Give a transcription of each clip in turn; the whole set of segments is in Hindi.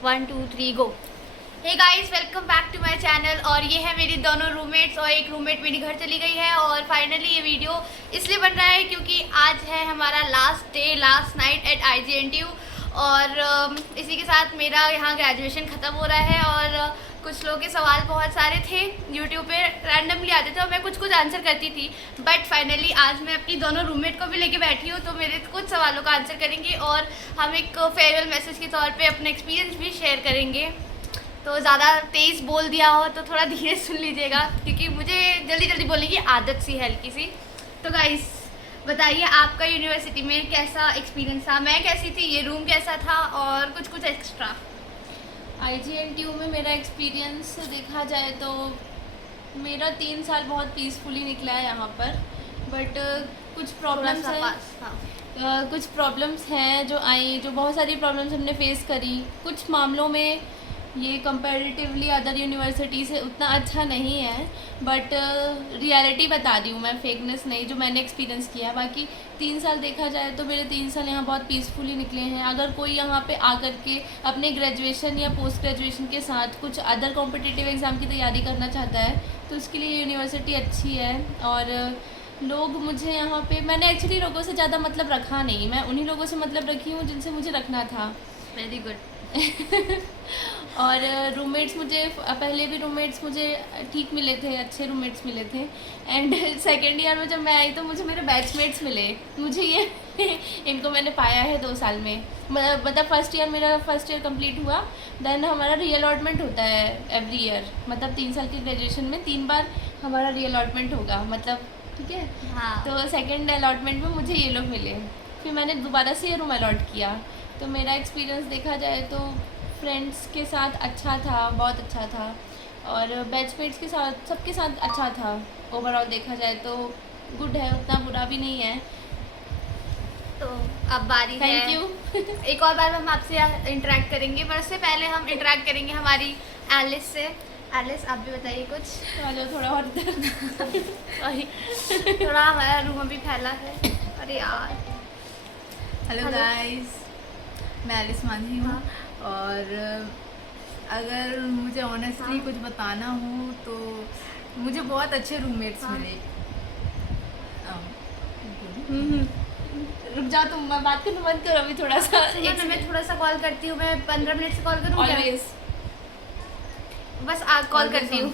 1 2 3 go. Hey guys, welcome back to my channel. और ये है मेरी दोनों रूममेट्स और एक रूममेट मेरी घर चली गई है। और फाइनली ये वीडियो इसलिए बन रहा है क्योंकि आज है हमारा last day, last night at IGNTU। और इसी के साथ मेरा यहाँ ग्रेजुएशन ख़त्म हो रहा है। और कुछ लोगों के सवाल बहुत सारे थे यूट्यूब पे, रैंडमली आते थे और मैं कुछ कुछ आंसर करती थी। बट फाइनली आज मैं अपनी दोनों रूममेट को भी लेके बैठी हूँ, तो मेरे कुछ सवालों का आंसर करेंगे और हम एक फेयरवेल मैसेज के तौर पे अपना एक्सपीरियंस भी शेयर करेंगे। तो ज़्यादा तेज़ बोल दिया हो तो थोड़ा धीरे सुन लीजिएगा, क्योंकि मुझे जल्दी जल्दी बोलने की आदत सी है हल्की सी। तो गाइस, बताइए आपका यूनिवर्सिटी में कैसा एक्सपीरियंस था, मैं कैसी थी, ये रूम कैसा था और कुछ कुछ एक्स्ट्रा। IGNTU में मेरा एक्सपीरियंस देखा जाए तो मेरा 3 साल बहुत पीसफुली निकला है यहाँ पर। बट कुछ प्रॉब्लम्स हैं। हाँ। कुछ प्रॉब्लम्स हैं जो आई, जो बहुत सारी प्रॉब्लम्स हमने फेस करी। कुछ मामलों में ये कंपैरेटिवली अदर यूनिवर्सिटी से उतना अच्छा नहीं है, बट रियलिटी बता रही हूँ मैं, फेकनेस नहीं, जो मैंने एक्सपीरियंस किया। बाकी 3 साल देखा जाए तो मेरे 3 साल यहाँ बहुत पीसफुली निकले हैं। अगर कोई यहाँ पे आकर के अपने ग्रेजुएशन या पोस्ट ग्रेजुएशन के साथ कुछ अदर कॉम्पिटिटिव एग्ज़ाम की तैयारी करना चाहता है तो उसके लिए यूनिवर्सिटी अच्छी है। और लोग मुझे यहाँ पे, मैंने एक्चुअली लोगों से ज़्यादा मतलब रखा नहीं, मैं उन्हीं लोगों से मतलब रखी हूँ जिनसे मुझे रखना था। Very good. और रूममेट्स मुझे, पहले भी रूममेट्स मुझे ठीक मिले थे, अच्छे रूममेट्स मिले थे। एंड सेकेंड ईयर में जब मैं आई तो मुझे मेरे बैचमेट्स मिले। मुझे ये इनको मैंने पाया है 2 साल में। मतलब मेरा फर्स्ट ईयर कंप्लीट हुआ, देन हमारा री अलॉटमेंट होता है एवरी ईयर। मतलब 3 साल की ग्रेजुएशन में 3 बार हमारा री अलॉटमेंट होगा, मतलब ठीक है। हाँ। तो सेकेंड अलॉटमेंट में मुझे ये लोग मिले, फिर मैंने दोबारा से ये रूम अलॉट किया। तो मेरा एक्सपीरियंस देखा जाए तो फ्रेंड्स के साथ अच्छा था, बहुत अच्छा था। और बैचमेट्स के साथ, सबके साथ अच्छा था। ओवरऑल देखा जाए तो गुड है, उतना बुरा भी नहीं है। तो अब बारी है, थैंक यू। एक और बार हम आपसे इंटरेक्ट करेंगे, पर उससे पहले हम इंटरेक्ट करेंगे हमारी एलिस से। एलिस, आप भी बताइए कुछ। चलो थोड़ा और थोड़ा हमारा रूम अभी फैला है। अरे यार। हेलो गाइस, मैं एलिस मांझी हूँ। हाँ। और अगर मुझे ऑनेस्टली कुछ बताना हो तो मुझे बहुत अच्छे रूममेट्स मिले। रुक जाओ तुम, मैं बात करना बंद करो अभी थोड़ा सा। मैं थोड़ा सा कॉल करती हूँ, मैं 15 मिनट से कॉल करूँ क्या? ऑलवेज बस कॉल करती हूँ।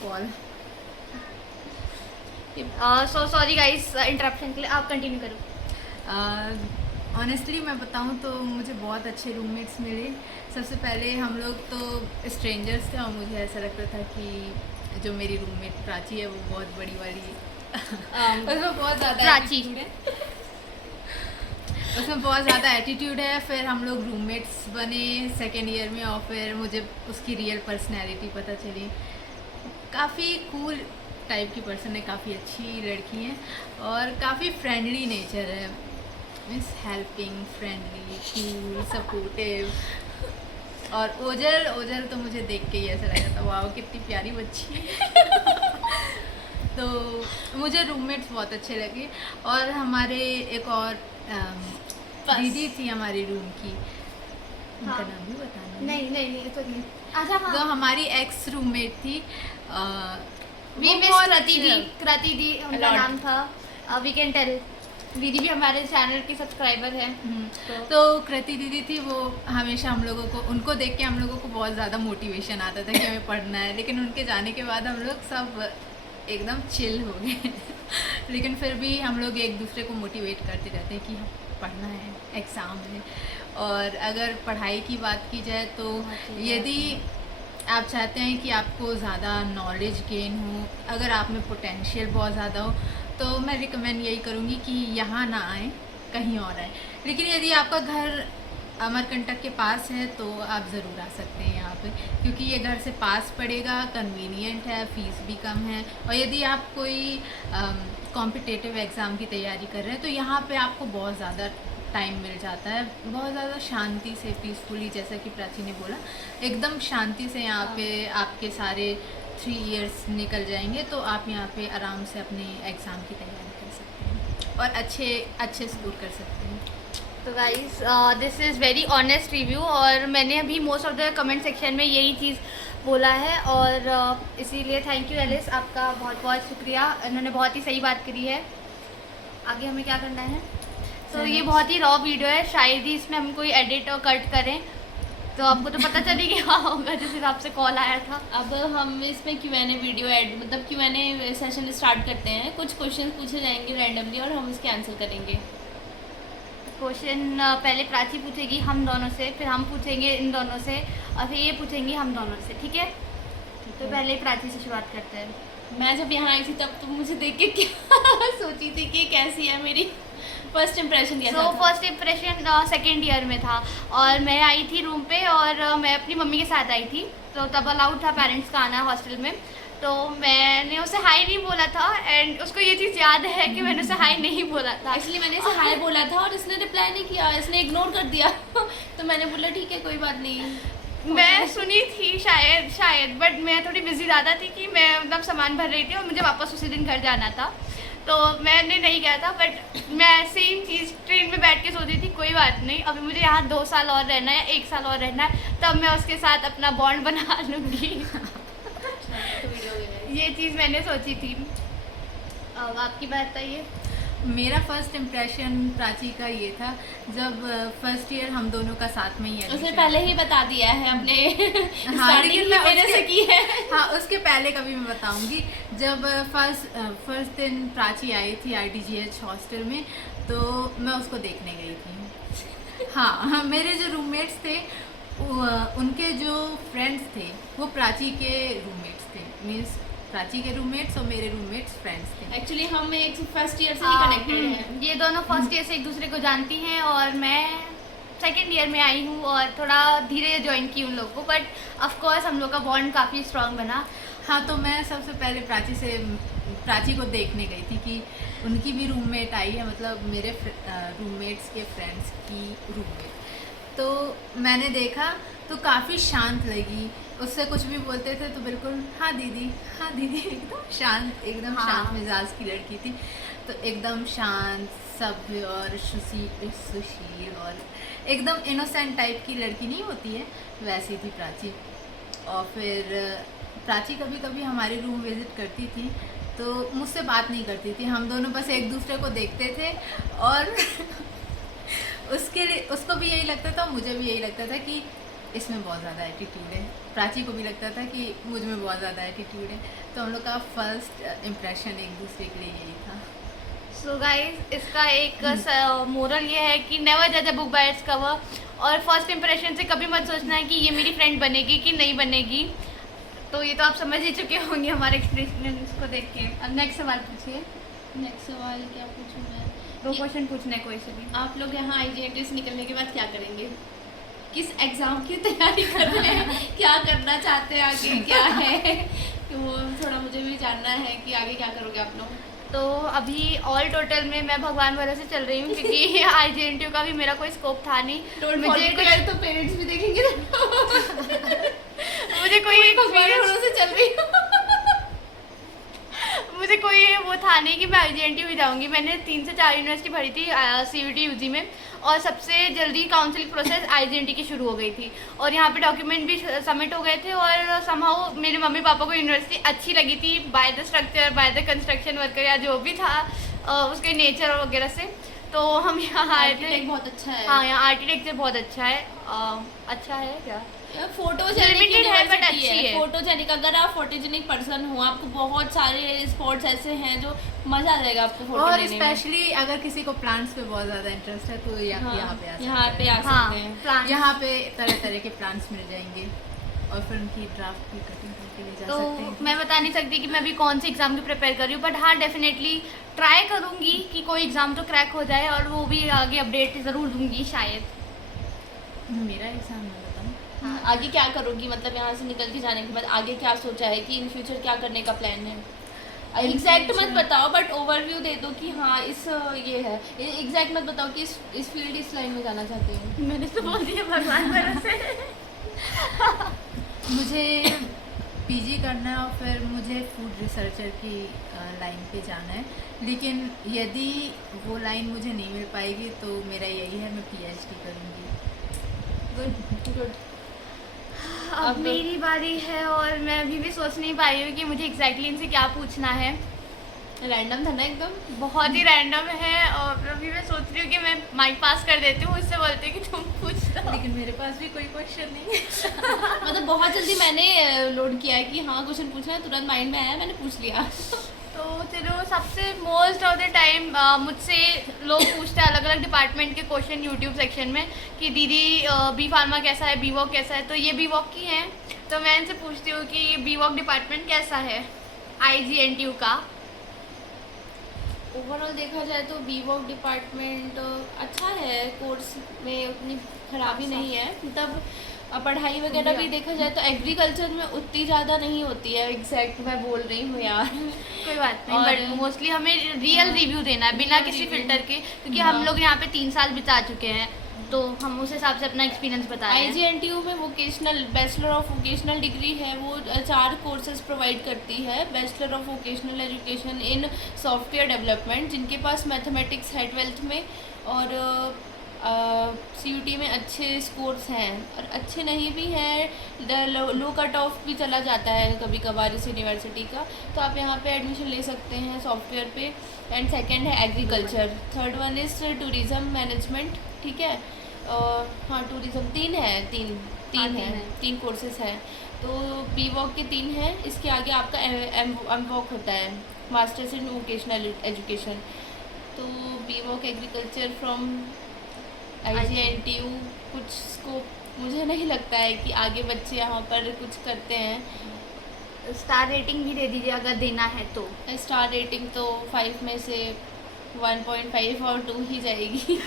सो सॉरी गाइस इंटरप्शन के लिए, आप कंटिन्यू करो। ऑनेस्टली मैं बताऊँ तो मुझे बहुत अच्छे रूममेट्स मिले। सबसे पहले हम लोग तो स्ट्रेंजर्स थे और मुझे ऐसा लगता था कि जो मेरी रूममेट प्राची है वो बहुत बड़ी उसमें बहुत ज़्यादा प्राची उसमें बहुत ज़्यादा एटीट्यूड है। फिर हम लोग रूममेट्स बने सेकेंड ईयर में और फिर मुझे उसकी रियल पर्सनैलिटी पता चली। काफ़ी कूल टाइप की पर्सन है, काफ़ी अच्छी लड़की है और काफ़ी फ्रेंडली नेचर है। Means helping, friendly, cool, supportive. और ओजल तो मुझे देख के ही ऐसा लगा था, वाह कितनी प्यारी बच्ची है। तो मुझे रूममेट्स बहुत अच्छे लगे। और हमारे एक और दीदी थी हमारी रूम की, उनका हाँ। नाम भी बताना है। नहीं तो नहीं। अच्छा हाँ। तो हमारी एक्स रूममेट थी, वी वो मिस बहुत कृति दी उनका Lord. नाम था। वी कैन टेल, दीदी भी हमारे चैनल की सब्सक्राइबर है। तो कृति दीदी थी, वो हमेशा हम लोगों को, उनको देख के हम लोगों को बहुत ज़्यादा मोटिवेशन आता था कि हमें पढ़ना है। लेकिन उनके जाने के बाद हम लोग सब एकदम चिल हो गए। लेकिन फिर भी हम लोग एक दूसरे को मोटिवेट करते रहते हैं कि हम पढ़ना है, एग्ज़ाम है। और अगर पढ़ाई की बात की जाए तो यदि आप चाहते हैं कि आपको ज़्यादा नॉलेज गेन हो, अगर आप में पोटेंशियल बहुत ज़्यादा हो, तो मैं रिकमेंड यही करूँगी कि यहाँ ना आएँ, कहीं और आएँ। लेकिन यदि आपका घर अमरकंटक के पास है तो आप ज़रूर आ सकते हैं यहाँ पे, क्योंकि ये घर से पास पड़ेगा, कन्वीनियंट है, फ़ीस भी कम है। और यदि आप कोई कॉम्पिटिटिव एग्ज़ाम की तैयारी कर रहे हैं तो यहाँ पे आपको बहुत ज़्यादा टाइम मिल जाता है, बहुत ज़्यादा शांति से, पीसफुली, जैसा कि प्राची ने बोला, एकदम शांति से यहाँ पे आपके सारे 3 इयर्स निकल जाएंगे। तो आप यहाँ पे आराम से अपने एग्ज़ाम की तैयारी कर सकते हैं और अच्छे स्कोर कर सकते हैं। तो guys this is very honest review, और मैंने अभी most of the comment section में यही चीज़ बोला है, और इसीलिए थैंक यू एलिस, आपका बहुत बहुत शुक्रिया, इन्होंने बहुत ही सही बात करी है। आगे हमें क्या करना है? तो ये बहुत ही रॉ वीडियो है, शायद ही इसमें हम कोई एडिट और कट करें, तो आपको तो पता चली कि हाँ होगा जिस हिसाब से कॉल आया था। अब हम इसमें Q&A वीडियो ऐड मतलब Q&A सेशन स्टार्ट करते हैं। कुछ क्वेश्चन पूछे जाएंगे रैंडमली और हम इसके आंसर करेंगे। क्वेश्चन पहले प्राची पूछेगी हम दोनों से, फिर हम पूछेंगे इन दोनों से, और फिर ये पूछेंगे हम दोनों से, ठीक है? तो पहले प्राची से शुरुआत करते हैं। मैं जब यहाँ आई थी तब तो मुझे देख के क्या सोची थी कि कैसी है मेरी फर्स्ट इम्प्रेशन कैसा था? फर्स्ट इम्प्रेशन सेकेंड ईयर में था, और मैं आई थी रूम पे, और मैं अपनी मम्मी के साथ आई थी, तो तब अलाउड था पेरेंट्स का आना हॉस्टल में। तो मैंने उसे हाई नहीं बोला था, एंड उसको ये चीज़ याद है कि मैंने उसे हाई नहीं बोला था। एक्चुअली मैंने इसे हाय बोला था और इसने रिप्लाई नहीं किया, इसने इग्नोर कर दिया तो मैंने बोला ठीक है कोई बात नहीं। मैं सुनी थी शायद बट मैं थोड़ी बिजी ज़्यादा थी कि मैं मतलब सामान भर रही थी और मुझे वापस उसी दिन घर जाना था, तो मैंने नहीं किया था। बट मैं ऐसे ही चीज़ ट्रेन में बैठ के सोची थी कोई बात नहीं, अभी मुझे यहाँ 2 साल और रहना है, 1 साल और रहना है, तब मैं उसके साथ अपना बॉन्ड बना लूँगी। ये चीज़ मैंने सोची थी। अब आपकी बात बताइए। मेरा फर्स्ट इम्प्रेशन प्राची का ये था जब फर्स्ट ईयर हम दोनों का साथ में ही है। उसने पहले ही बता दिया है अपने हाँ, लेकिन मैं मेरे से की है। हाँ, उसके पहले कभी मैं बताऊंगी। जब फर्स्ट दिन प्राची आई थी ITGH हॉस्टल में, तो मैं उसको देखने गई थी। हाँ, मेरे जो रूममेट्स थे उनके जो फ्रेंड्स थे वो प्राची के रूममेट्स थे, मीन्स प्राची के रूममेट्स और मेरे रूममेट्स फ्रेंड्स थे। एक्चुअली हम एक फर्स्ट ईयर से ही कनेक्टेड हैं। ये दोनों फर्स्ट ईयर से एक दूसरे को जानती हैं, और मैं सेकेंड ईयर में आई हूँ और थोड़ा धीरे ज्वाइन की उन लोगों को, बट ऑफ कोर्स हम लोग का बॉन्ड काफ़ी स्ट्रॉन्ग बना। हाँ, तो मैं सबसे पहले प्राची को देखने गई थी कि उनकी भी रूममेट आई है, मतलब मेरे रूममेट्स के फ्रेंड्स की रूममेट। तो मैंने देखा तो काफ़ी शांत लगी, उससे कुछ भी बोलते थे तो बिल्कुल हाँ दीदी हाँ दीदी, एकदम शांत मिजाज की लड़की थी। तो एकदम शांत, सभ्य और सुशील और एकदम इनोसेंट टाइप की लड़की नहीं होती है, वैसी थी प्राची। और फिर प्राची कभी कभी हमारे रूम विज़िट करती थी, तो मुझसे बात नहीं करती थी, हम दोनों बस एक दूसरे को देखते थे, और उसको भी यही लगता था, मुझे भी यही लगता था कि इसमें बहुत ज़्यादा एटीट्यूड है। प्राची को भी लगता था कि मुझ में बहुत ज़्यादा एटीट्यूड है। तो हम लोग का फर्स्ट इम्प्रेशन एक दूसरे के लिए यही था। सो गाइज, इसका एक मोरल ये है कि नेवर जज a book by its cover, और फर्स्ट इंप्रेशन से कभी मत सोचना है कि ये मेरी फ्रेंड बनेगी कि नहीं बनेगी। तो ये तो आप समझ ही चुके होंगे हमारे एक्सपीरियंस को देख के। अब नेक्स्ट सवाल पूछिए। नेक्स्ट सवाल क्या पूछूं मैं? 2 क्वेश्चन पूछने कोई से भी। आप लोग यहाँ IGNT से निकलने के बाद क्या करेंगे? किस एग्ज़ाम की तैयारी कर रहे हैं? क्या करना चाहते हैं आगे, क्या है? तो वो थोड़ा मुझे भी जानना है कि आगे क्या करोगे आप लोग। तो अभी ऑल टोटल में मैं भगवान भरोसे चल रही हूँ, क्योंकि IGNTU का भी मेरा कोई स्कोप था नहीं। मुझे तो पेरेंट्स भी देखेंगे मुझे कोई भरोसे चल रही हूँ मुझे कोई वो था नहीं कि मैं IGNTU भी जाऊँगी। मैंने 3 से 4 यूनिवर्सिटी भरी थी CUT UG में, और सबसे जल्दी काउंसलिंग प्रोसेस IGNT की शुरू हो गई थी, और यहाँ पे डॉक्यूमेंट भी सबमिट हो गए थे, और समहाउ मेरे मम्मी पापा को यूनिवर्सिटी अच्छी लगी थी by the structure, by the construction worker, या जो भी था उसके नेचर वगैरह से। तो हम यहाँ आए थे। बहुत अच्छा है। हाँ, यहाँ आर्किटेक्चर बहुत अच्छा है। अच्छा है क्या? फोटोजेनिक है बट अच्छी है। फोटोजेनिक, अगर आप फोटोजेनिक पर्सन हो, आपको बहुत सारे स्पॉट्स ऐसे हैं जो मजा आ जाएगा आपको फोटो और लेने में। स्पेशली अगर किसी को प्लांट्स पे बहुत ज़्यादा इंटरेस्ट है तो यहाँ पे आ सकते हैं। प्लांट्स, यहाँ पे तरह तरह के प्लांट्स मिल जाएंगे, और फिर उनकी ड्राफ्ट की कटिंग करके ले जा सकते हैं। तो मैं बता नहीं सकती कि मैं अभी कौन से एग्ज़ाम की प्रिपेयर कर रही हूँ, बट हाँ डेफिनेटली ट्राई करूँगी कि कोई एग्ज़ाम तो क्रैक हो जाए, और वो भी आगे अपडेट ज़रूर दूँगी शायद। मेरा एग्ज़ाम मैं बताऊँ। हाँ, आगे क्या करोगी, मतलब यहाँ से निकल के जाने के बाद आगे क्या सोचा है कि इन फ्यूचर क्या करने का प्लान है? एग्जैक्ट मत बताओ, बट ओवरव्यू दे दो कि हाँ इस ये है। एग्जैक्ट मत बताओ कि इस फील्ड, इस लाइन में जाना चाहते हैं। मैंने तो बोल दिया भगवान भरोसे। मुझे पीजी करना है और फिर मुझे फूड रिसर्चर की लाइन पे जाना है, लेकिन यदि वो लाइन मुझे नहीं मिल पाएगी तो मेरा यही है, मैं पीएचडी करूँगी। Good good. अब मेरी बारी है और मैं अभी भी सोच नहीं पाई हूँ कि मुझे एग्जैक्टली इनसे क्या पूछना है। रैंडम था ना एकदम। बहुत ही रैंडम है और अभी मैं सोच रही हूँ कि मैं माइक पास कर देती हूँ, उससे बोलती हूँ कि तुम पूछ लो। लेकिन मेरे पास भी कोई क्वेश्चन नहीं है। मतलब बहुत जल्दी मैंने लोड किया है कि हाँ क्वेश्चन पूछना है, तुरंत माइंड में आया, मैंने पूछ लिया। तो चलो, सबसे मोस्ट ऑफ द टाइम मुझसे लोग पूछते हैं अलग अलग डिपार्टमेंट के क्वेश्चन यूट्यूब सेक्शन में कि दीदी बी फार्मा कैसा है, बी वॉक कैसा है। तो ये बी वॉक की हैं, तो मैं इनसे पूछती हूँ कि बी वॉक डिपार्टमेंट कैसा है IGNTU का। ओवरऑल देखा जाए तो बी वॉक डिपार्टमेंट अच्छा है, कोर्स में उतनी खराबी नहीं है। मतलब पढ़ाई वगैरह भी देखा जाए तो एग्रीकल्चर में उतनी ज़्यादा नहीं होती है। एग्जैक्ट मैं बोल रही हूँ यार। कोई बात नहीं, और- बट मोस्टली हमें रियल रिव्यू देना है बिना किसी फिल्टर के, क्योंकि हम लोग यहाँ पे 3 साल बिता चुके हैं, तो हम उस हिसाब से अपना एक्सपीरियंस बता रहे हैं। IGNTU में vocational bachelor of vocational degree है, वो 4 कोर्सेज प्रोवाइड करती है। Bachelor of vocational education in software development, जिनके पास मैथमेटिक्स है 12th में, और CUT में अच्छे स्कोर्स हैं, और अच्छे नहीं भी हैं, लो कट ऑफ भी चला जाता है कभी कभार इस यूनिवर्सिटी का, तो आप यहाँ पे एडमिशन ले सकते हैं सॉफ्टवेयर पे। एंड सेकंड है agriculture, third one is tourism management, ठीक है। हाँ टूरिज़्म तीन है, 3 कोर्सेज हैं। तो बी वॉक के 3 हैं, इसके आगे आपका एम वॉक होता है, मास्टर्स इन वोकेशनल एजुकेशन। तो B Voc agriculture from IGNTU कुछ स्कोप मुझे नहीं लगता है कि आगे बच्चे यहाँ पर कुछ करते हैं। स्टार रेटिंग भी दे दीजिए अगर देना है तो। स्टार रेटिंग तो 5 में से 1.5 और 2 ही जाएगी।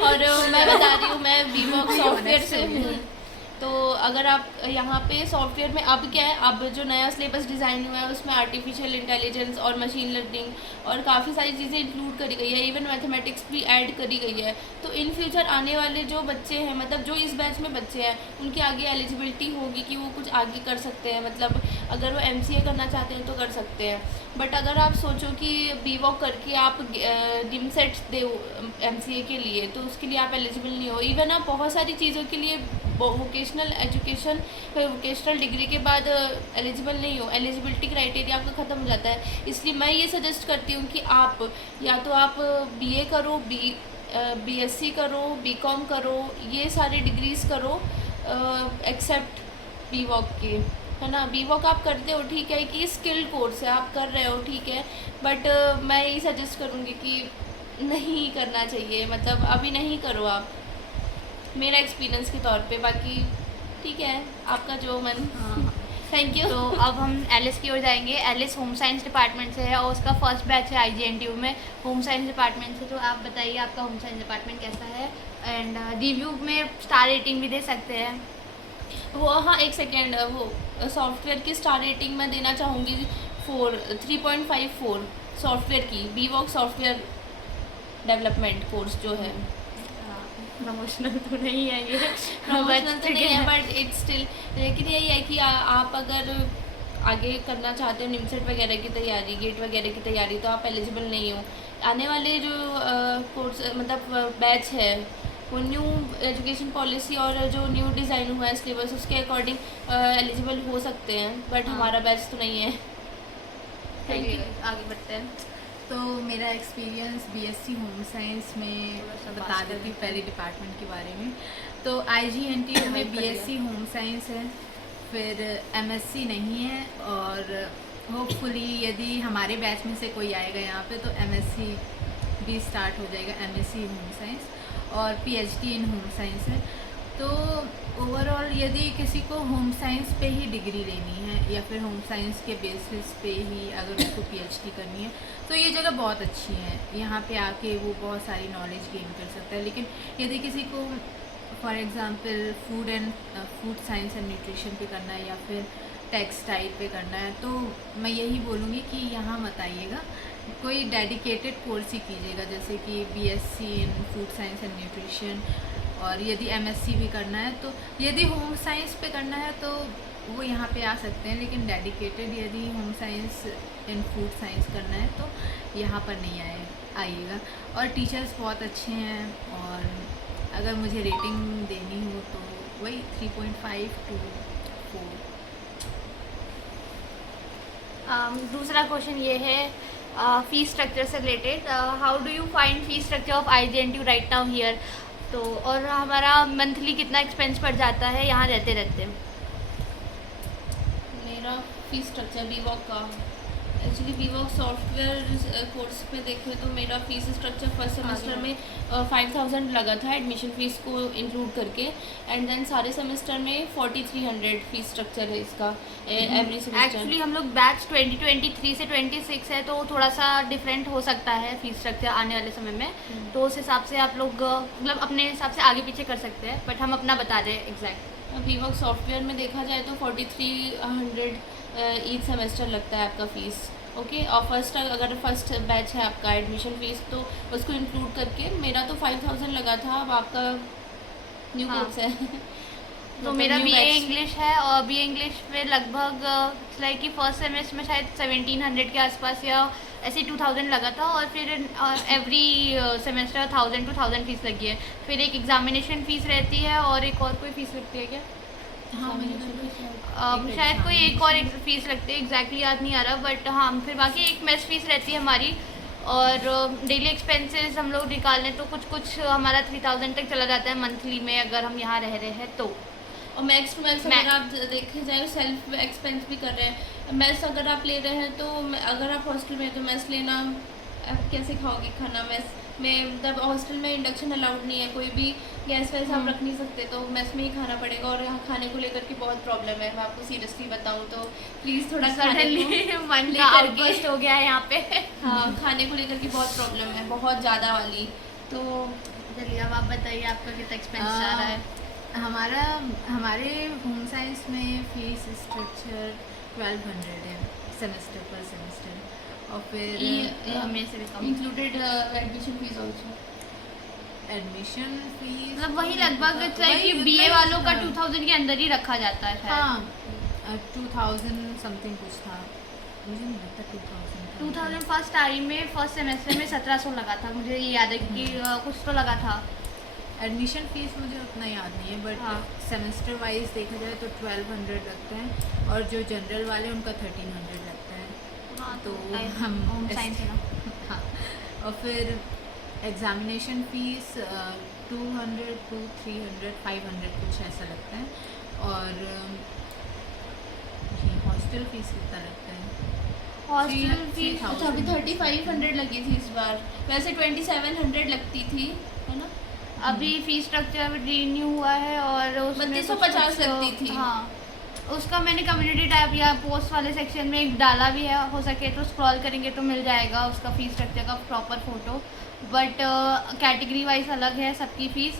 और मैं बता रही हूँ, मैं बी वॉक सॉफ्टवेयर से हूँ, तो अगर आप यहाँ पे सॉफ्टवेयर में अब क्या है, अब जो नया सिलेबस डिज़ाइन हुआ है उसमें आर्टिफिशियल इंटेलिजेंस और मशीन लर्निंग और काफ़ी सारी चीज़ें इंक्लूड करी गई है, इवन मैथमेटिक्स भी ऐड करी गई है। तो इन फ्यूचर आने वाले जो बच्चे हैं, मतलब जो इस बैच में बच्चे हैं, उनकी आगे एलिजिबिलिटी होगी कि वो कुछ आगे कर सकते हैं। मतलब अगर वो MCA करना चाहते हैं तो कर सकते हैं, बट अगर आप सोचो कि बी वॉक करके आप निमसेट दे MCA के लिए, तो उसके लिए आप एलिजिबल नहीं हो। इवन आप बहुत सारी चीज़ों के लिए वोकेशनल एजुकेशन वोकेशनल डिग्री के बाद एलिजिबल नहीं हो, एलिजिबिलिटी क्राइटेरिया आपका ख़त्म हो जाता है। इसलिए मैं ये सजेस्ट करती हूँ कि आप या तो आप BA करो, BSc करो, BCom करो, ये सारी डिग्रीज़ करो एक्सेप्ट बी वॉक के, है ना। बी वॉक आप करते हो ठीक है कि स्किल्ड कोर्स है, आप कर रहे हो ठीक है, बट मैं यही सजेस्ट करूँगी कि नहीं करना चाहिए, मतलब अभी नहीं करो आप, मेरा एक्सपीरियंस के तौर पे। बाकी ठीक है, आपका जो मन। Thank you. तो अब हम एलिस की ओर जाएंगे। एलिस होम साइंस डिपार्टमेंट से है और उसका फर्स्ट बैच है IGNTU में होम साइंस डिपार्टमेंट से। तो आप बताइए आपका होम साइंस डिपार्टमेंट कैसा है, एंड रिव्यू में स्टार रेटिंग भी दे सकते हैं। वो हाँ एक सेकेंड, वो सॉफ्टवेयर की स्टार रेटिंग मैं देना चाहूँगी 3.54 सॉफ्टवेयर की, B Voc software development course जो है। प्रमोशनल तो नहीं है ये, प्रमोशनल तो नहीं है, बट इट्स स्टिल, लेकिन यही है कि आप अगर आगे करना चाहते हो निमसेट वगैरह की तैयारी, गेट वगैरह की तैयारी, तो आप एलिजिबल नहीं हो। आने वाले जो कोर्स मतलब बैच है, वो न्यू एजुकेशन पॉलिसी और जो न्यू डिज़ाइन हुआ है सिलेबस, उसके अकॉर्डिंग एलिजिबल हो सकते हैं, बट हमारा बैच तो नहीं है। Thank you. आगे बढ़ते हैं। तो मेरा एक्सपीरियंस BSc होम साइंस में बता देती हूँ पहले डिपार्टमेंट के बारे में। तो IGNTU में BSc होम साइंस है, फिर MSc नहीं है, और होपफुली यदि हमारे बैच में से कोई आएगा यहाँ पे तो MSc भी स्टार्ट हो जाएगा, MSc होम साइंस, और PhD इन होम साइंस है। तो ओवरऑल यदि किसी को होम साइंस पे ही डिग्री लेनी है या फिर होम साइंस के बेसिस पे ही अगर उसको PhD करनी है, तो ये जगह बहुत अच्छी है। यहाँ पे आके वो बहुत सारी नॉलेज गेन कर सकता है। लेकिन यदि किसी को for example food science and nutrition पे करना है या फिर टेक्सटाइल पे करना है, तो मैं यही बोलूँगी कि यहाँ मत आइएगा, कोई डेडिकेटेड कोर्स ही कीजिएगा, जैसे कि BSc in food science and nutrition और यदि एमएससी भी करना है तो यदि होम साइंस पे करना है तो वो यहाँ पे आ सकते हैं, लेकिन डेडिकेटेड यदि home science and food science करना है तो यहाँ पर नहीं आइएगा। और टीचर्स बहुत अच्छे हैं, और अगर मुझे रेटिंग देनी हो तो वही 3.5 to 4। दूसरा क्वेश्चन ये है फीस स्ट्रक्चर से related, how do you find fees structure of IGNTU right now here. तो और हमारा मंथली कितना एक्सपेंस पड़ जाता है यहाँ रहते रहते। मेरा फीस स्ट्रक्चर वीवॉक का, एक्चुअली वीवॉक सॉफ्टवेयर कोर्स पे देखें तो मेरा फीस स्ट्रक्चर फर्स्ट सेमेस्टर में 5000 लगा था एडमिशन फ़ीस को इंक्लूड करके, एंड देन सारे सेमेस्टर में 4300 फीस स्ट्रक्चर है इसका एवरी सेमेस्टर। एक्चुअली हम लोग बैच 2023 से 26 है, तो थोड़ा सा डिफरेंट हो सकता है फीस स्ट्रक्चर आने वाले समय में, तो उस हिसाब से आप लोग मतलब अपने हिसाब से आगे पीछे कर सकते हैं, बट हम अपना बता रहे हैं एग्जैक्ट। वीवॉक सॉफ्टवेयर में देखा जाए तो 4300 ईच सेमेस्टर लगता है आपका फ़ीस, ओके। और अगर फर्स्ट बैच है आपका एडमिशन फ़ीस तो उसको इंक्लूड करके मेरा तो 5000 लगा था। अब आपका न्यू कोर्स है तो मेरा BA इंग्लिश है, और BA इंग्लिश में लगभग लाइक कि फर्स्ट सेमेस्टर में शायद 1700 के आसपास या ऐसे 2000 लगा था, और फिर एवरी सेमेस्टर 1000 to 1000 फीस लगी है। फिर एक एग्जामिनेशन फ़ीस रहती है, और एक और कोई फ़ीस लगती है क्या? हाँ, शायद कोई एक और फीस लगती है, एग्जैक्टली याद नहीं आ रहा, बट हाँ फिर बाकी एक मेस फीस रहती है हमारी, और डेली एक्सपेंसेस हम लोग निकाल लें तो कुछ हमारा 3000 तक चला जाता है मंथली में, अगर हम यहाँ रह रहे हैं तो। और मैक्स टू मैक्स अगर आप देखे जाए सेल्फ एक्सपेंस भी कर रहे हैं। मेस अगर आप ले रहे हैं तो अगर आप हॉस्टल में तो मेस लेना, आप कैसे खाओगे खाना मेस में, जब हॉस्टल में इंडक्शन अलाउड नहीं है, कोई भी गैस वैस आप रख नहीं सकते, तो मेस में ही खाना पड़ेगा। और यहाँ खाने को लेकर के बहुत प्रॉब्लम है, मैं आपको सीरियसली बताऊँ तो प्लीज़ थोड़ा मन का आउटबर्स्ट हो गया है यहाँ पे। हाँ, खाने को लेकर के बहुत प्रॉब्लम है, बहुत ज़्यादा वाली। तो चलिए अब आप बताइए आपका कितना एक्सपेंस जा रहा है। हमारे होम साइंस में फ़ीस स्ट्रक्चर 1200 है सेमेस्टर पर सेमेस्टर, और फिर हमें से भी कम included admission fees also. Admission fees मतलब वही लगभग कि BA वालों का 2000 के अंदर ही रखा जाता है। हाँ 2000 समथिंग कुछ था, मुझे नहीं लगता 2000 फर्स्ट टाइम में फर्स्ट सेमेस्टर में 1700 लगा था, मुझे ये याद है कि कुछ तो लगा था। एडमिशन फ़ीस मुझे उतना याद नहीं है, बट सेमेस्टर वाइज देखा जाए तो 1200 लगता है, और जो जनरल वाले उनका 1300 लगता है। हाँ, तो हम होम साइंस है ना। हाँ, और फिर एग्ज़ामिनेशन फ़ीस 200 to 300 500 कुछ ऐसा लगता है, और हॉस्टल फीस कितना लगता है? हॉस्टल फीस अच्छा अभी 3500 लगी थी इस बार, वैसे 2700 लगती थी, है ना। अभी फीस स्ट्रक्चर रिन्यू हुआ है, और उसमें 3250 लगती थी। हाँ, उसका मैंने कम्युनिटी टैब या पोस्ट वाले सेक्शन में एक डाला भी है, हो सके तो स्क्रॉल करेंगे तो मिल जाएगा उसका फीस स्ट्रक्चर का proper photo. But category wise अलग है सबकी फ़ीस।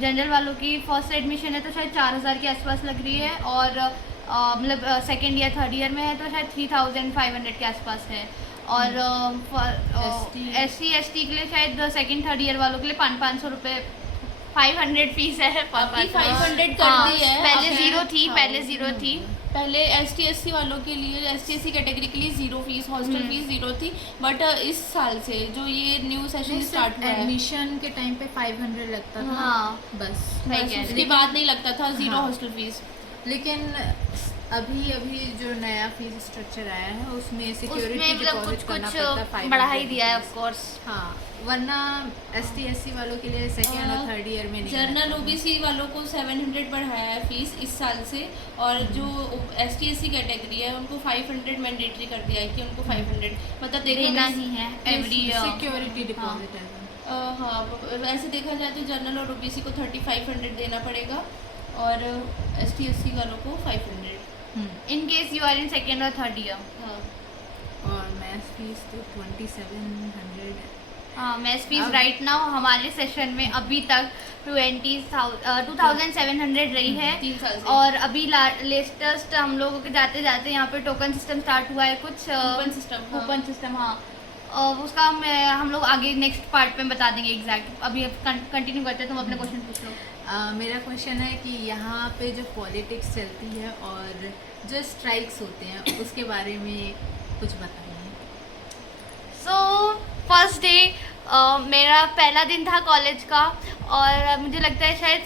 जनरल वालों की फर्स्ट एडमिशन है तो शायद 4000 के आसपास लग रही है, और मतलब सेकेंड ईयर थर्ड ईयर में है तो शायद 3500 के आसपास है, और SC ST के लिए शायद सेकेंड थर्ड ईयर वालों के लिए 500 रुपये 500 फीस है। 500 कर दी है, पहले ज़ीरो थी। पहले ST SC वालों के लिए, ST SC कैटेगरी के लिए zero fees, hostel fees zero थी, बट इस साल से जो ये न्यू सेशन स्टार्ट हुआ है, एडमिशन के टाइम पे 500 लगता था। हाँ, बस उसके बाद नहीं लगता था ज़ीरो हॉस्टल फीस। लेकिन अभी जो नया फीस स्ट्रक्चर आया है उसमें सिक्योरिटी डिपॉजिट करना पड़ता है, बढ़ा ही दिया है ऑफ कोर्स। हाँ, वरना ST SC वालों के लिए सेकेंड और थर्ड ईयर में नहीं। जर्नल OBC वालों को 700 बढ़ाया है फीस इस साल से, और जो ST SC कैटेगरी है उनको 500 मैंडेटरी कर दिया है कि उनको 500 मतलब देना ही है एवरी सिक्योरिटी डिपॉजिट है। हाँ, वैसे देखा जाए तो जर्नल और OBC को 3500 देना पड़ेगा, और ST SC वालों को 500 in case you are in second और थर्ड ईयर। हाँ, और मैथ्स फीस तो 2700 है। हाँ, मैथ्स फीस राइट नाउ हमारे सेशन में अभी तक 2700 रही है, 3 साल से। और अभी लेटेस्ट हम लोगों के जाते जाते यहाँ पे टोकन सिस्टम स्टार्ट हुआ है, कुछ कूपन सिस्टम। हाँ, उसका हम लोग आगे नेक्स्ट पार्ट में बता देंगे एग्जैक्ट। अभी कंटिन्यू करते हैं, तुम अपने क्वेश्चन पूछ लो। मेरा क्वेश्चन है कि यहाँ पे जो पॉलिटिक्स चलती है और जो स्ट्राइक्स होते हैं उसके बारे में कुछ बताइए। सो फर्स्ट डे मेरा पहला दिन था कॉलेज का, और मुझे लगता है शायद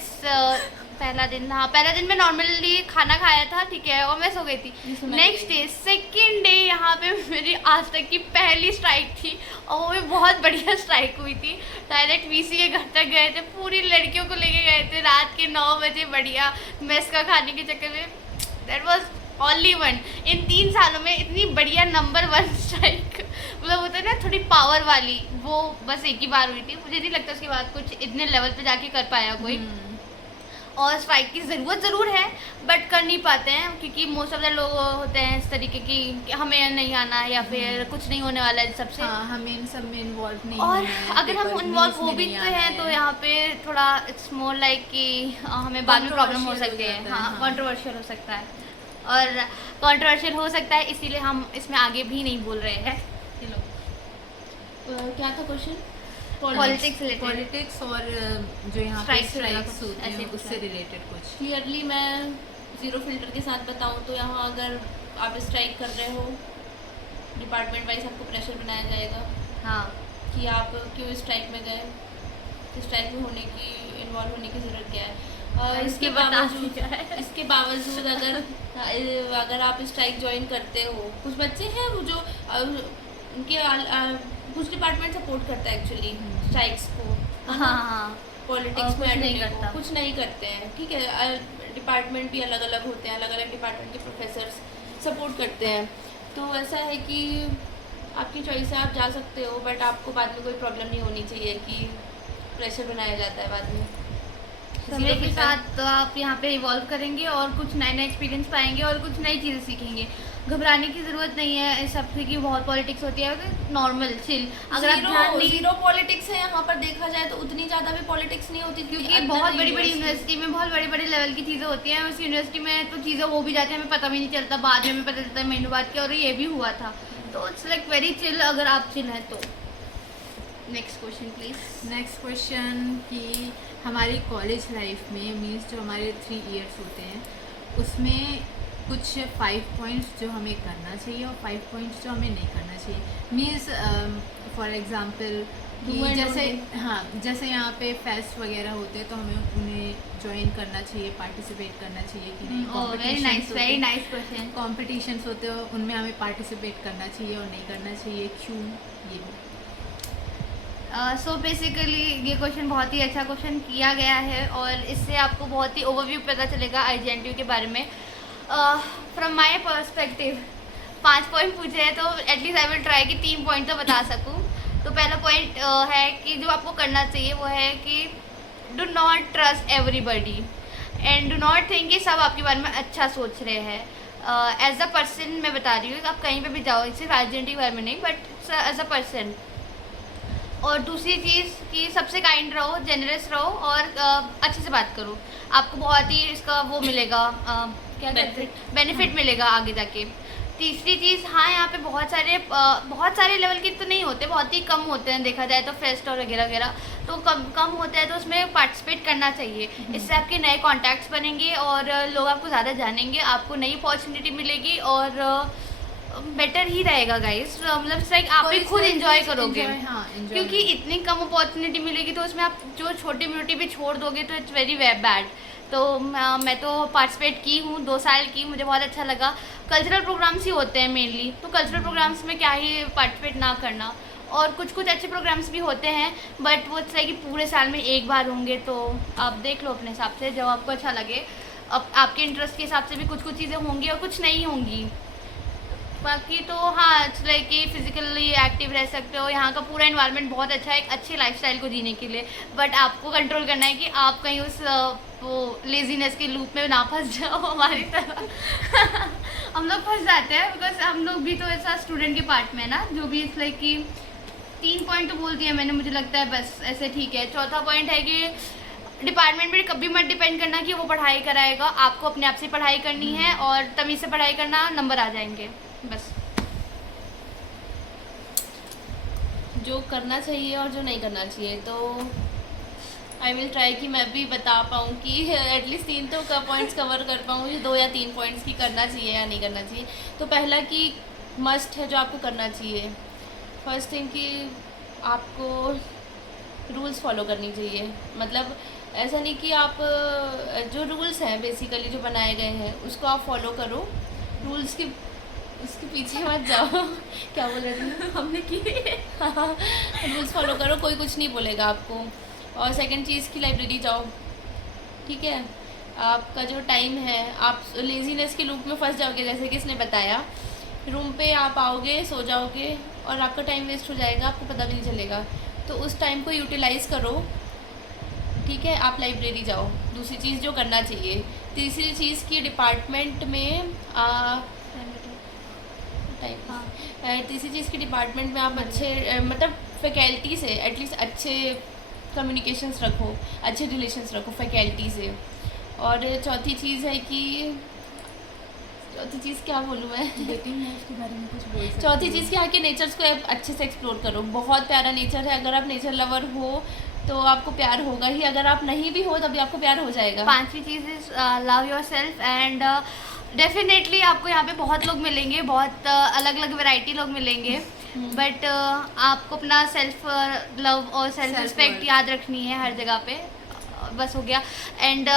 पहला दिन था। पहला दिन मैं नॉर्मली खाना खाया था, ठीक है, और मैं सो गई थी। नेक्स्ट डे सेकंड डे यहाँ पे मेरी आज तक की पहली स्ट्राइक थी, और वो भी बहुत बढ़िया स्ट्राइक हुई थी। डायरेक्ट वीसी के घर तक गए थे, पूरी लड़कियों को लेके गए थे रात के 9 बजे बढ़िया मेस का खाने के चक्कर में। That was only one in 3 सालों में इतनी बढ़िया नंबर 1 स्ट्राइक, मतलब होता है ना थोड़ी पावर वाली, वो बस एक ही बार हुई थी। मुझे नहीं लगता उसके बाद कुछ इतने लेवल पे जाके कर पाया कोई। और स्ट्राइक की ज़रूरत ज़रूर है, बट कर नहीं पाते हैं क्योंकि मोस्ट ऑफ द लोग होते हैं इस तरीके की कि हमें नहीं आना है या फिर कुछ नहीं होने वाला है सबसे। हाँ, हमें इन सब में इन्वॉल्व नहीं और होना है, अगर हम पेपर इन्वॉल्व न्यूज़ हो में भी नहीं तो आना हैं तो है। यहाँ पे थोड़ा इट्स मोर लाइक कि हमें बाद में प्रॉब्लम हो Controversial सकती हो है। जाता है, हाँ, हाँ। कॉन्ट्रोवर्शियल हो सकता है, और कॉन्ट्रोवर्शियल हो सकता है, इसीलिए हम इसमें आगे भी नहीं बोल रहे हैं। क्या था क्वेश्चन? Politics related. पॉलिटिक्स और जो यहाँ पे Strikes स्ट्राइक्स वगैरह होते ऐसे हैं कुछ उससे है। रिलेटेड कुछ। क्लियरली मैं ज़ीरो फिल्टर के साथ बताऊं तो यहाँ अगर आप स्ट्राइक कर रहे हो, डिपार्टमेंट वाइज आपको प्रेशर बनाया जाएगा हाँ, कि आप क्यों स्ट्राइक में गए, स्ट्राइक में होने की, इन्वॉल्व होने की ज़रूरत क्या है। और इसके बावजूद अगर आप स्ट्राइक ज्वाइन करते हो, कुछ बच्चे हैं वो जो उनके कुछ डिपार्टमेंट सपोर्ट करता है एक्चुअली स्ट्राइक्स को, हाँ, हाँ, पॉलिटिक्स और में कुछ ऐड नहीं होने को, करता। कुछ नहीं करते हैं, ठीक है। डिपार्टमेंट भी अलग अलग होते हैं, अलग अलग डिपार्टमेंट के प्रोफेसर्स सपोर्ट करते हैं, तो ऐसा है कि आपकी चॉइस है, आप जा सकते हो, बट आपको बाद में कोई प्रॉब्लम नहीं होनी चाहिए कि प्रेशर बनाया जाता है बाद में। समय के साथ तो आप यहाँ पे इवॉल्व करेंगे और कुछ नए नए एक्सपीरियंस पाएंगे और कुछ नई चीज़ें सीखेंगे। घबराने की ज़रूरत नहीं है इस सब से कि बहुत पॉलिटिक्स होती है, नॉर्मल चिल। अगर आप ध्यान नहीं, जीरो पॉलिटिक्स है यहाँ पर देखा जाए तो उतनी ज़्यादा भी पॉलिटिक्स नहीं होती, क्योंकि बहुत बड़ी बड़ी यूनिवर्सिटी में बहुत बड़े बड़े लेवल की चीज़ें होती हैं। उस यूनिवर्सिटी में तो चीज़ें हो भी जाती हैं, हमें पता भी नहीं चलता, बाद में हमें पता चलता है महीनों बाद के, और ये भी हुआ था। तो इट्स लाइक वेरी चिल अगर आप चिल हैं तो। Next question please. Next question कि हमारी कॉलेज लाइफ में मीन्स जो हमारे 3 इयर्स होते हैं उसमें कुछ 5 पॉइंट्स जो हमें करना चाहिए और 5 पॉइंट्स जो हमें नहीं करना चाहिए। मीन्स फॉर एग्ज़ाम्पल कि Do and जैसे don't हाँ, जैसे यहाँ पे फेस्ट वगैरह होते हैं तो हमें उन्हें ज्वाइन करना चाहिए, पार्टिसिपेट करना चाहिए कि नहीं। Very nice question. कॉम्पिटिशन्स होते हैं उनमें हमें पार्टिसिपेट करना चाहिए और नहीं करना चाहिए, क्यों? ये सो बेसिकली ये क्वेश्चन बहुत ही अच्छा क्वेश्चन किया गया है, और इससे आपको बहुत ही ओवरव्यू पता चलेगा IGNTU के बारे में। फ्रॉम माय पर्सपेक्टिव 5 पॉइंट पूछे हैं तो एटलीस्ट आई विल ट्राई कि 3 पॉइंट तो बता सकूं। तो पहला पॉइंट है कि जो आपको करना चाहिए वो है कि do not trust everybody and do not think कि सब आपके बारे में अच्छा सोच रहे हैं। एज अ पर्सन मैं बता रही हूँ, आप कहीं पे भी जाओ, सिर्फ IGNTU के बारे में नहीं, बट एज अ पर्सन। और दूसरी चीज़ कि सबसे काइंड रहो, जेनरस रहो, और अच्छे से बात करो। आपको बहुत ही इसका वो मिलेगा, क्या कहते हैं, बेनिफिट मिलेगा आगे जाके। तीसरी चीज़, हाँ यहाँ पे बहुत सारे लेवल के तो नहीं होते, बहुत ही कम होते हैं देखा जाए तो, फेस्ट और वगैरह वगैरह तो कम होता है, तो उसमें पार्टिसिपेट करना चाहिए। इससे आपके नए कॉन्टैक्ट्स बनेंगे और लोग आपको ज़्यादा जानेंगे, आपको नई अपॉर्चुनिटी मिलेगी और बेटर ही रहेगा गाइस। मतलब लाइक आप भी खुद एंजॉय करोगे। हाँ, क्योंकि इतनी कम अपॉर्चुनिटी मिलेगी तो उसमें आप जो छोटी मोटी भी छोड़ दोगे तो इट्स वेरी बैड। तो मैं तो पार्टिसिपेट की हूँ, 2 साल की, मुझे बहुत अच्छा लगा। कल्चरल प्रोग्राम्स ही होते हैं मेनली, तो कल्चरल प्रोग्राम्स में क्या ही पार्टिसिपेट ना करना। और कुछ अच्छे प्रोग्राम्स भी होते हैं, बट वो कि पूरे साल में एक बार होंगे, तो आप देख लो अपने हिसाब से जो आपको अच्छा लगे। अब आपके इंटरेस्ट के हिसाब से भी कुछ चीज़ें होंगी और कुछ नहीं होंगी। बाकी तो हाँ, इट्स लाइक कि फिजिकली एक्टिव रह सकते हो। यहाँ का पूरा एनवायरनमेंट बहुत अच्छा है एक अच्छे लाइफस्टाइल को जीने के लिए, बट आपको कंट्रोल करना है कि आप कहीं उस वो लेजीनेस के लूप में ना फंस जाओ हमारी तरह। हम लोग फंस जाते हैं बिकॉज हम लोग भी तो ऐसा स्टूडेंट के पार्ट में ना, जो भी इट्स लाइक कि 3 पॉइंट तो बोल दिए मैंने, मुझे लगता है बस ऐसे ठीक है। चौथा पॉइंट है कि डिपार्टमेंट में कभी मत डिपेंड करना कि वो पढ़ाई कराएगा, आपको अपने आप से पढ़ाई करनी है और तमीज़ से पढ़ाई करना, नंबर आ जाएंगे बस। जो करना चाहिए और जो नहीं करना चाहिए, तो आई विल ट्राई कि मैं भी बता पाऊँ कि एटलीस्ट 3 तो पॉइंट्स कवर कर पाऊँ, मुझे 2 या 3 पॉइंट्स की करना चाहिए या नहीं करना चाहिए। तो पहला कि मस्ट है जो आपको करना चाहिए, फर्स्ट थिंग कि आपको रूल्स फॉलो करनी चाहिए। मतलब ऐसा नहीं कि आप जो रूल्स हैं बेसिकली जो बनाए गए हैं उसको आप फॉलो करो, रूल्स की उसके पीछे मत जाओ क्या बोल रहे थे हमने किए रूल्स फॉलो करो, कोई कुछ नहीं बोलेगा आपको। और सेकंड चीज़ की लाइब्रेरी जाओ, ठीक है। आपका जो टाइम है, आप लेजीनेस के लूप में फंस जाओगे, जैसे कि इसने बताया, रूम पे आप आओगे, सो जाओगे और आपका टाइम वेस्ट हो जाएगा, आपको पता भी नहीं चलेगा। तो उस टाइम को यूटिलाइज़ करो, ठीक है। आप लाइब्रेरी जाओ, दूसरी चीज़ जो करना चाहिए। तीसरी चीज़ की डिपार्टमेंट में तीसरी चीज़ की डिपार्टमेंट में आप अच्छे मतलब फैकल्टी से एटलीस्ट अच्छे कम्युनिकेशंस रखो, अच्छे रिलेशंस रखो फैकल्टी से। और चौथी चीज़ है कि चौथी चीज़ क्या बोलूँ मैं डेटिंग लाइफ के बारे में कुछ बोल सकते चौथी हो? चीज़ क्या है कि नेचर्स को आप अच्छे से एक्सप्लोर करो। बहुत प्यारा नेचर है, अगर आप नेचर लवर हो तो आपको प्यार होगा ही, अगर आप नहीं भी हो तभी आपको प्यार हो जाएगा। पांचवी चीज़ is love yourself and definitely आपको यहाँ पे बहुत लोग मिलेंगे, बहुत अलग अलग वैरायटी लोग मिलेंगे, बट आपको अपना सेल्फ लव और सेल्फ रिस्पेक्ट Self-worth. याद रखनी है हर जगह पे। बस हो गया। एंड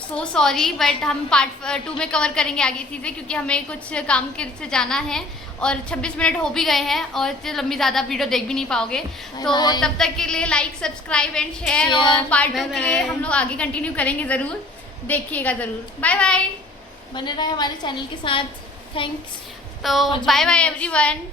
सो सॉरी बट हम पार्ट 2 में कवर करेंगे आगे चीज़ें, क्योंकि हमें कुछ काम के से जाना है और 26 मिनट हो भी गए हैं और इतनी लंबी ज़्यादा वीडियो देख भी नहीं पाओगे। तो Bye. तब तक के लिए like, subscribe and share, Share. और पार्ट 2 Bye के लिए bye. हम लोग आगे कंटिन्यू करेंगे ज़रूर, देखिएगा ज़रूर। Bye bye. बने रहे हमारे चैनल के साथ। थैंक्स। तो बाय बाय एवरीवन।